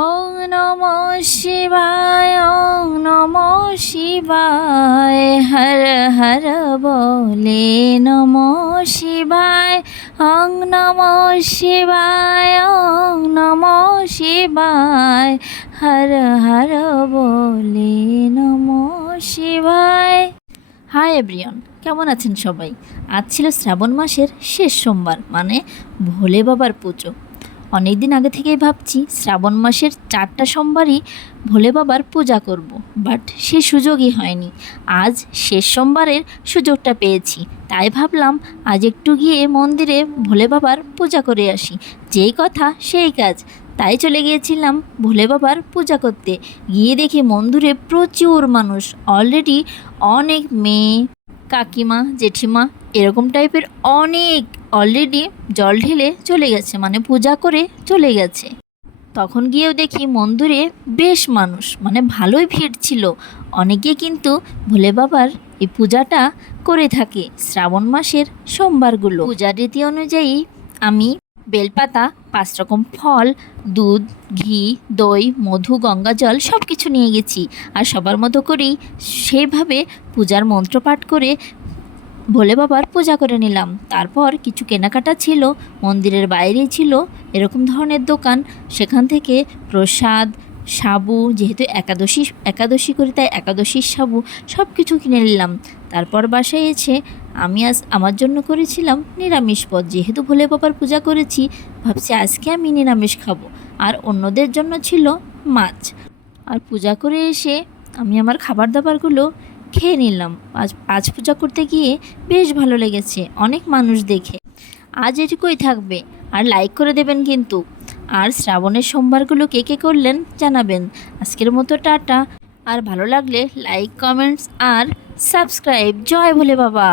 ওং নমঃ শিবায়, ওং নমঃ শিবায়, হর হর বলে নমঃ শিবায়। ওং নমঃ শিবায়, ওং নমঃ শিবায়, হর হর বলে নমঃ শিবায়। হাই এভরিওয়ান, কেমন আছেন সবাই? আজ ছিল শ্রাবণ মাসের শেষ সোমবার, মানে ভোলে বাবার পুজো। অনেক দিন আগে থেকেই ভাবছি শ্রাবণ মাসের 4টা সোমবারই ভোলে বাবার পূজা করব, বাট সে সুযোগই হয়নি। আজ শেষ সোমবারের সুযোগটা পেয়েছি, তাই ভাবলাম আজ একটু গিয়ে মন্দিরে ভোলে বাবার পূজা করে আসি। যেই কথা সেই কাজ, তাই চলে গিয়েছিলাম ভোলে বাবার পূজা করতে। গিয়ে দেখি মন্দিরে প্রচুর মানুষ, অলরেডি অনেক মেয়ে, কাকিমা, জেঠিমা এরকম টাইপের অনেক অলরেডি জল ঢেলে চলে গেছে, মানে পূজা করে চলে গেছে। তখন গিয়েও দেখি মন্দিরে বেশ মানুষ, মানে ভালোই ভিড় ছিল। অনেকে কিন্তু ভোলে বাবার এই পূজাটা করে থাকে শ্রাবণ মাসের সোমবারগুলো। পূজার রীতি অনুযায়ী আমি বেলপাতা, 5 রকম ফল, দুধ, ঘি, দই, মধু, গঙ্গা জল সব কিছু নিয়ে গেছি। আর সবার মতো করেই সেইভাবে পূজার মন্ত্র পাঠ করে ভোলে বাবার পূজা করে নিলাম। তারপর কিছু কেনাকাটা ছিল, মন্দিরের বাইরেই ছিল এরকম ধরনের দোকান, সেখান থেকে প্রসাদ, সাবু, যেহেতু একাদশী করি তাই একাদশীর সাবু সব কিছু কিনে নিলাম। তারপর বাসায় এসে আমি আমার জন্য করেছিলাম নিরামিষ পদ। যেহেতু ভোলে বাবার পূজা করেছি, ভাবছি আজকে আমি নিরামিষ খাবো, আর অন্যদের জন্য ছিল মাছ। আর পূজা করে এসে আমি আমার খাবার দাবারগুলো খেয়ে নিলাম। আজ পূজা করতে গিয়ে বেশ ভালো লেগেছে, অনেক মানুষ দেখে। আজ এটুকুই থাকবে, আর লাইক করে দেবেন কিন্তু। আর শ্রাবণের সোমবারগুলো কে কে করলেন জানাবেন। আজকের মতো টাটা। আর ভালো লাগলে লাইক, কমেন্টস আর সাবস্ক্রাইব। জয় ভোলে বাবা।